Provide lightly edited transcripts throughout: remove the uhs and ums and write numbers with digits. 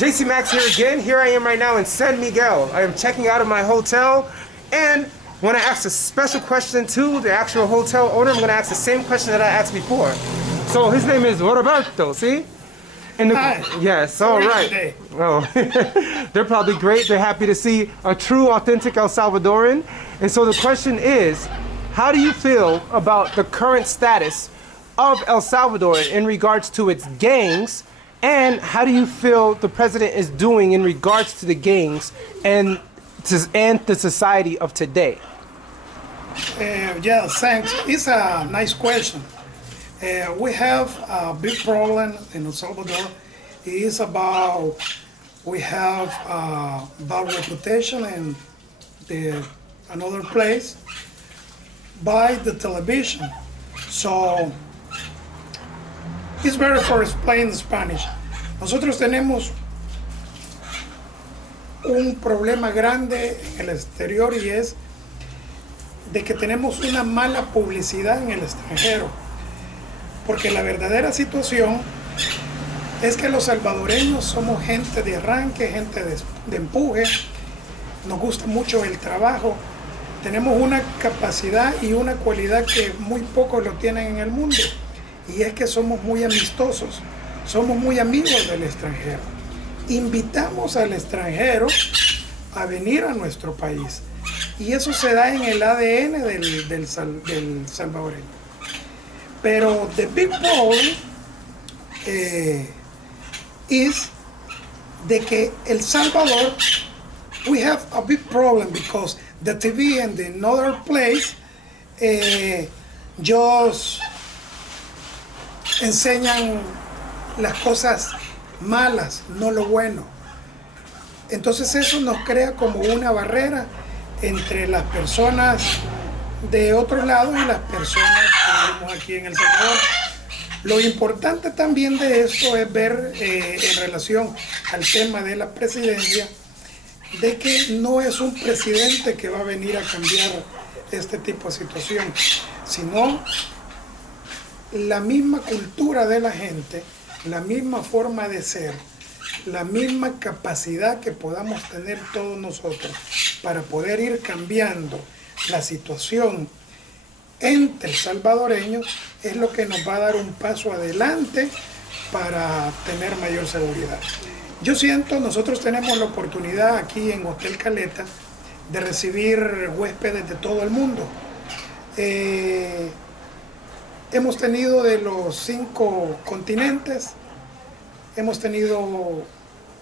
JC Max here again. Here I am right now in San Miguel. I am checking out of my hotel and want to ask a special question to the actual hotel owner. I'm going to ask the same question that I asked before. So his name is Roberto, see? And Hi. Yes, all right. Oh, they're probably great. They're happy to see a true, authentic El Salvadoran. And so the question is, how do you feel about the current status of El Salvador in regards to its gangs? And how do you feel the president is doing in regards to the gangs and the society of today? Yeah, thanks. It's a nice question. We have a big problem in El Salvador. It is about we have bad reputation in another place by the television. So it's better for explain Spanish. Nosotros tenemos un problema grande en el exterior y es de que tenemos una mala publicidad en el extranjero. Porque la verdadera situación es que los salvadoreños somos gente de arranque, gente de empuje, nos gusta mucho el trabajo, tenemos una capacidad y una cualidad que muy pocos lo tienen en el mundo, y es que somos muy amistosos, somos muy amigos del extranjero. Invitamos al extranjero a venir a nuestro país, y eso se da en el ADN del salvadoreño. Pero the big problem is de que El Salvador, we have a big problem because the TV and the another place just enseñan las cosas malas, no lo bueno. Entonces eso nos crea como una barrera entre las personas de otro lado y las personas que vivimos aquí en El Salvador. Lo importante también de esto es ver en relación al tema de la presidencia, de que no es un presidente que va a venir a cambiar este tipo de situación, sino la misma cultura de la gente, la misma forma de ser, la misma capacidad que podamos tener todos nosotros para poder ir cambiando la situación entre salvadoreños es lo que nos va a dar un paso adelante para tener mayor seguridad. Yo siento, nosotros tenemos la oportunidad aquí en Hotel Caleta de recibir huéspedes de todo el mundo. Hemos tenido de los 5 continentes, hemos tenido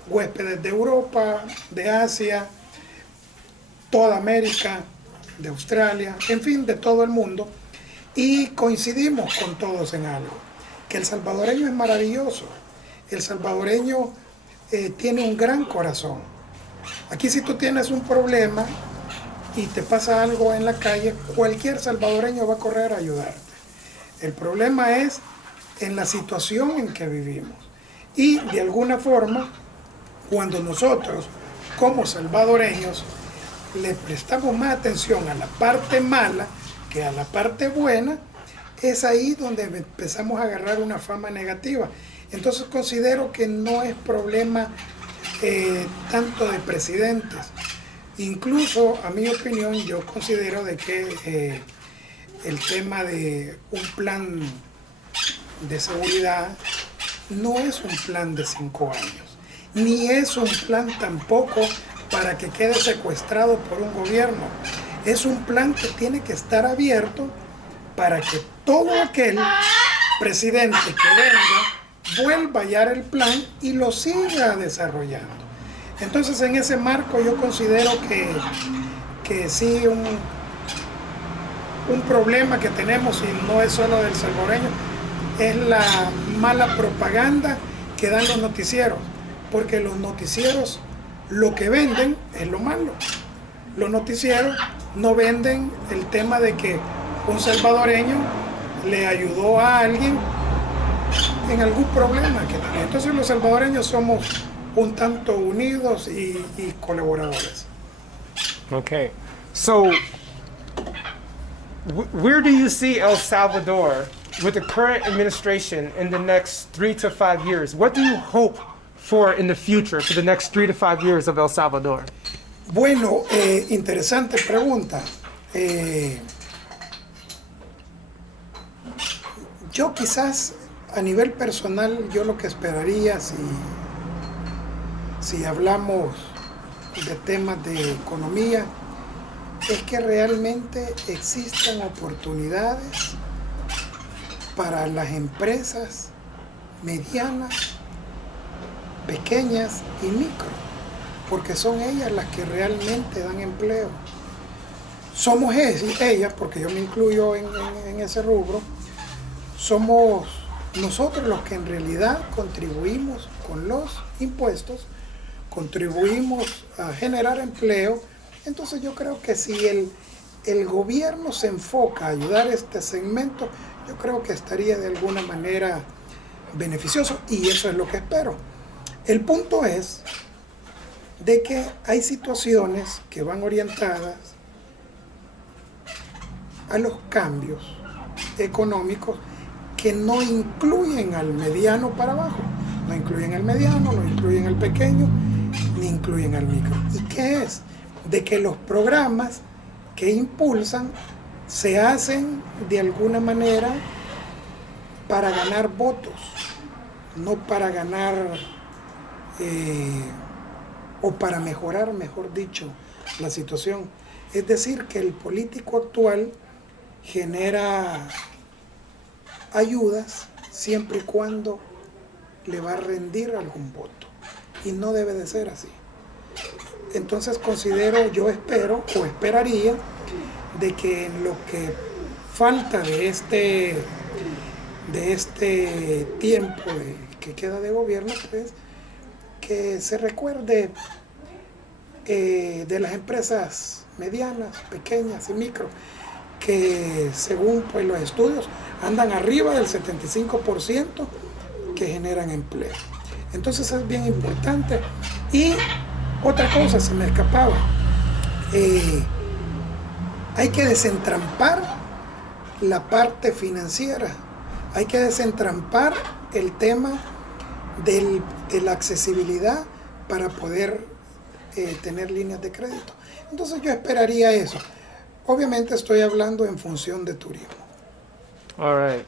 huéspedes de Europa, de Asia, toda América, de Australia, en fin, de todo el mundo, y coincidimos con todos en algo, que el salvadoreño es maravilloso, el salvadoreño tiene un gran corazón. Aquí si tú tienes un problema y te pasa algo en la calle, cualquier salvadoreño va a correr a ayudarte. El problema es en la situación en que vivimos, y de alguna forma, cuando nosotros como salvadoreños le prestamos más atención a la parte mala que a la parte buena, es ahí donde empezamos a agarrar una fama negativa. Entonces considero que no es problema tanto de presidentes. Incluso, a mi opinión, yo considero de que el tema de un plan de seguridad no es un plan de 5 años, ni es un plan tampoco para que quede secuestrado por un gobierno. Es un plan que tiene que estar abierto para que todo aquel presidente que venga vuelva a hallar el plan y lo siga desarrollando. Entonces, en ese marco yo considero que sí, un problema que tenemos, y no es solo del salvadoreño, es la mala propaganda que dan los noticieros, porque los noticieros lo que venden es lo malo. Los noticieros no venden el tema de que un salvadoreño le ayudó a alguien en algún problema que tenía. Entonces los salvadoreños somos un tanto unidos y colaboradores. Okay, so where do you see El Salvador with the current administration in the next 3 to 5 years? What do you hope for in the future, for the next 3 to 5 years of El Salvador? Bueno, interesante pregunta. Yo quizás a nivel personal, yo lo que esperaría si hablamos de temas de economía, es que realmente existan oportunidades para las empresas medianas, pequeñas y micro, porque son ellas las que realmente dan empleo. Somos ellas, porque yo me incluyo en ese rubro, somos nosotros los que en realidad contribuimos con los impuestos, contribuimos a generar empleo. Entonces yo creo que si el gobierno se enfoca a ayudar a este segmento, yo creo que estaría de alguna manera beneficioso, y eso es lo que espero. El punto es de que hay situaciones que van orientadas a los cambios económicos que no incluyen al mediano para abajo, no incluyen al mediano, no incluyen al pequeño, ni incluyen al micro. ¿Y qué es? De que los programas que impulsan se hacen de alguna manera para ganar votos, no para ganar o para mejorar, mejor dicho, la situación. Es decir, que el político actual genera ayudas siempre y cuando le va a rendir algún voto, y no debe de ser así. Entonces yo espero o esperaría de que en lo que falta de este tiempo que queda de gobierno, pues que se recuerde de las empresas medianas, pequeñas y micro, que según pues los estudios andan arriba del 75% que generan empleo. Entonces es bien importante. Y otra cosa, se me escapaba, hay que desentrampar la parte financiera, hay que desentrampar el tema de la accesibilidad para poder tener líneas de crédito. Entonces yo esperaría eso. Obviamente estoy hablando en función de turismo. All right.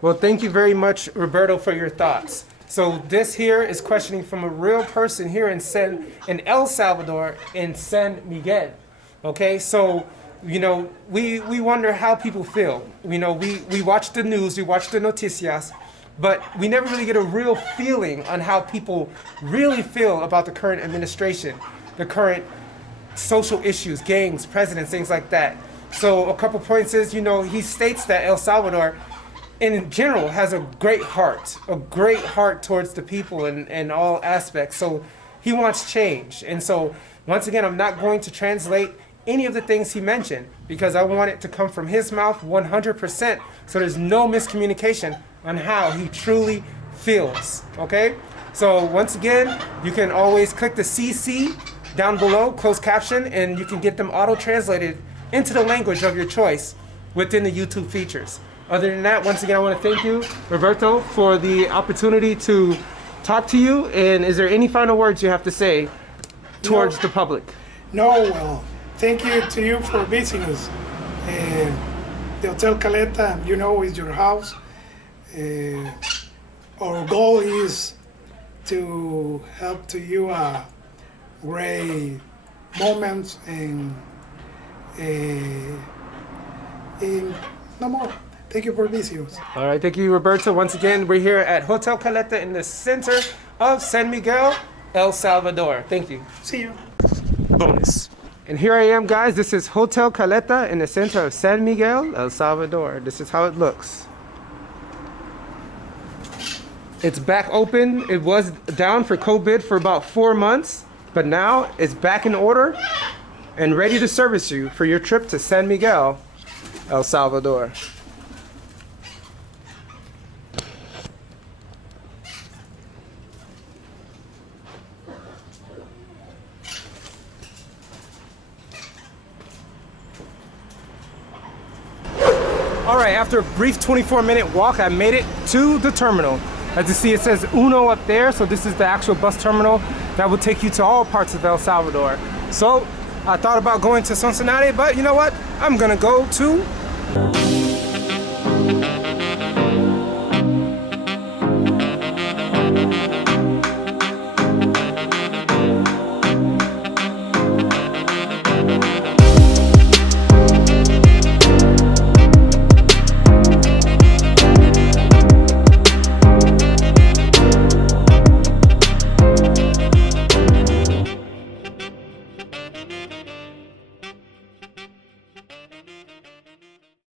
Well, thank you very much, Roberto, for your thoughts. So this here is questioning from a real person here in El Salvador, in San Miguel. Okay, so we wonder how people feel. We watch the news, we watch the noticias, but we never really get a real feeling on how people really feel about the current administration, the current social issues, gangs, presidents, things like that. So a couple points is, he states that El Salvador in general has a great heart towards the people in all aspects. So he wants change. And so once again, I'm not going to translate any of the things he mentioned because I want it to come from his mouth 100%, so there's no miscommunication on how he truly feels, okay? So once again, you can always click the CC down below, closed caption, and you can get them auto-translated into the language of your choice within the YouTube features. Other than that, once again, I want to thank you, Roberto, for the opportunity to talk to you. And is there any final words you have to say towards the public? No, well, thank you to you for visiting us. The Hotel Caleta, is your house. Our goal is to help to you great moments and no more. Thank you for visiting us. All right, thank you, Roberto. Once again, we're here at Hotel Caleta in the center of San Miguel, El Salvador. Thank you. See you. Bonus. And here I am, guys. This is Hotel Caleta in the center of San Miguel, El Salvador. This is how it looks. It's back open. It was down for COVID for about 4 months, but now it's back in order and ready to service you for your trip to San Miguel, El Salvador. All right, after a brief 24-minute walk, I made it to the terminal. As you see, it says Uno up there, so this is the actual bus terminal that will take you to all parts of El Salvador. So I thought about going to Sonsonate, but you know what? I'm gonna go to